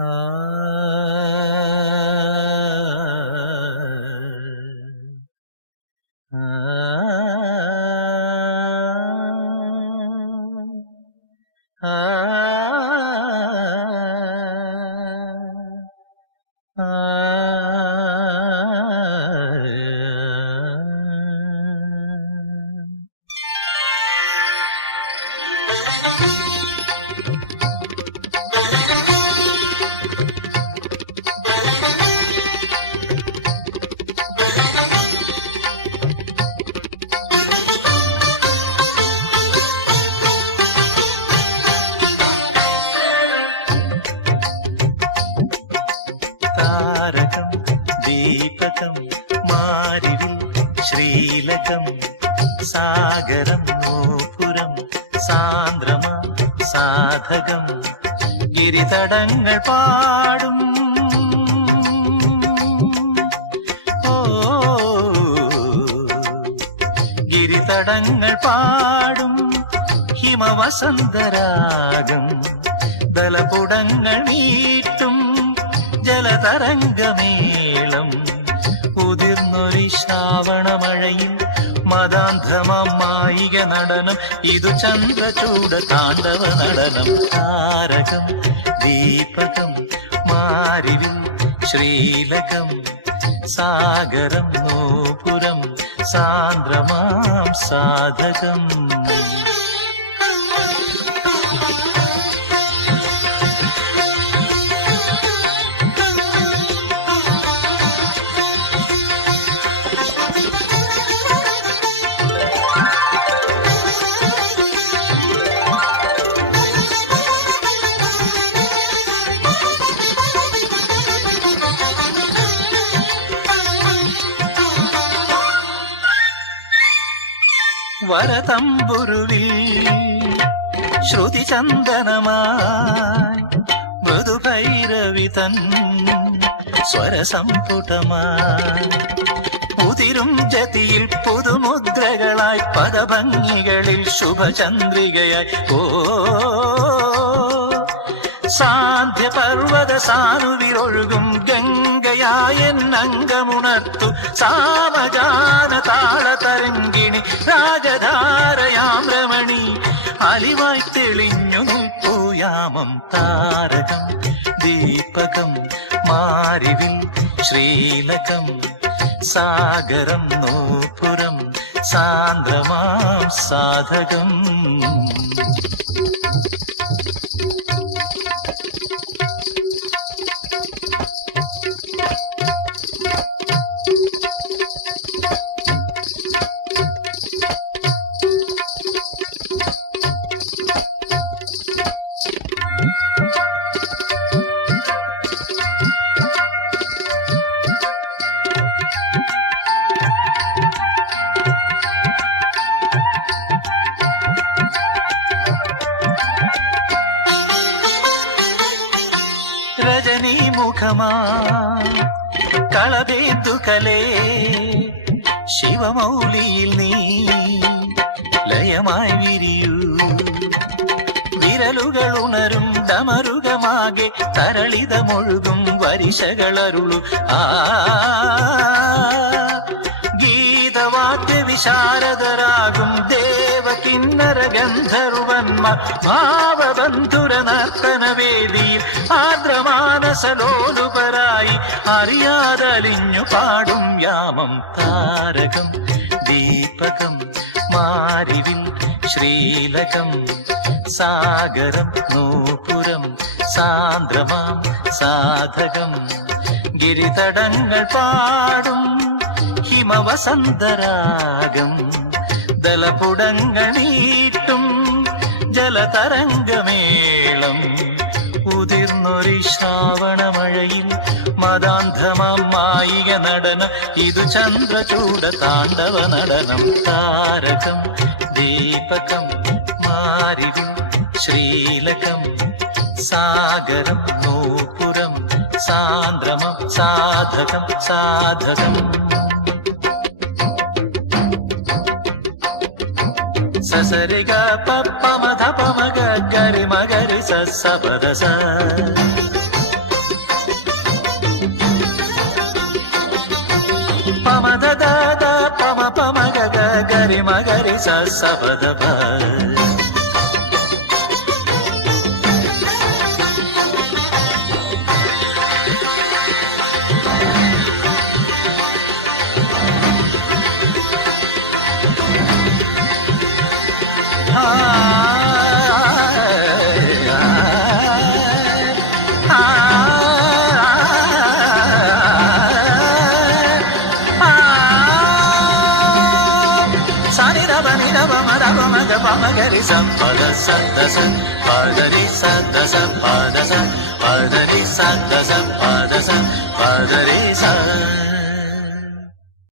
ആ താരകം ദീപകം മാരിവിൽ ശ്രീലകം സാഗരം നൂപുരം സാന്ദ്രമ സാധകം ഗിരിതടങ്ങൾ പാടും ഗിരിതടങ്ങൾ പാടും ഹിമവസന്തരാഗം ദലപുടങ്ങൾ മീട്ടും ജലതരംഗമേളം ഉതിർന്നൊരു ശ്രാവണമഴയിൽ മദാന്ധമായിക നടനം ഇതു ചന്ദ്രചൂട താണ്ഡവ നടനം താരകം ദീപകം മാരിവിൽ ശ്രീലകം സാഗരം നൂപുരം സാന്ദ്രമാം സാധകം വരതമ്പുരുവിൽ ശ്രുതി ചന്ദനമായി മൃദുഭൈരവി തൻ സ്വരസംപുടമായി ഉതിരും ജതിയിൽ പുതുമുദ്രകളായി പദഭംഗികളിൽ ശുഭചന്ദ്രികയായി സാന്ധ്യ പർവ്വത സാനുവിലൊഴുകും ഗംഗയായെന്നംഗമുണർത്തു സാമജാന താളതരംഗിണി രാജധാരയാം രമണി അലിവായി തെളിഞ്ഞു നിൽപ്പൂയാമം താരകം ദീപകം മാരിവിൽ ശ്രീലകം സാഗരം നൂപുരം സാന്ദ്രമാം സാധകം രജനീ മുഖമാ കളഭേന്ദുകലേ ശിവമൗലിയിൽ നീ ലയമായി വിരിയൂ വിരലുകൾ ഉണരും ഡമരുകമാകെ തരളിതമൊഴുകും വരിശകളരുളു ഗീതവാദ്യ വിശാരദരാകും ദേവകിന്നര ഗന്ധർവന്മാർ ഭാവബന്ധുര നർത്തനവേദിയിൽ ആർദ്രമാനസലോലുപരായി അറിയാതലിഞ്ഞു പാടും യാമം താരകം ദീപകം മാരിവിൽ ശ്രീലകം സാഗരം നൂപുരം സാന്ദ്രമാം സാധകം ഗിരിതടങ്ങൾ പാടും ഹിമവസന്തരാഗം ദലപുടങ്ങൾ നീട്ടും ജലതരംഗമേളം ഉതിർന്നൊരു ശ്രാവണമഴയിൽ മദാന്ധമായിക നടനം ഇതു ചന്ദ്രചൂട താണ്ഡവ നടനം താരകം ദീപകം മാരിവിൽ ശ്രീലകം സാഗരം നൂപുരം സാന്ദ്രമം സാധകം സാധകം സസരിഗ പപ്പ മധ പമ ഗരി മഗരി സ പദ സ గరి మగరి సపదప మగరి సంపద సదస పదరి సదస పదస పదరి సదస పదస పదరి స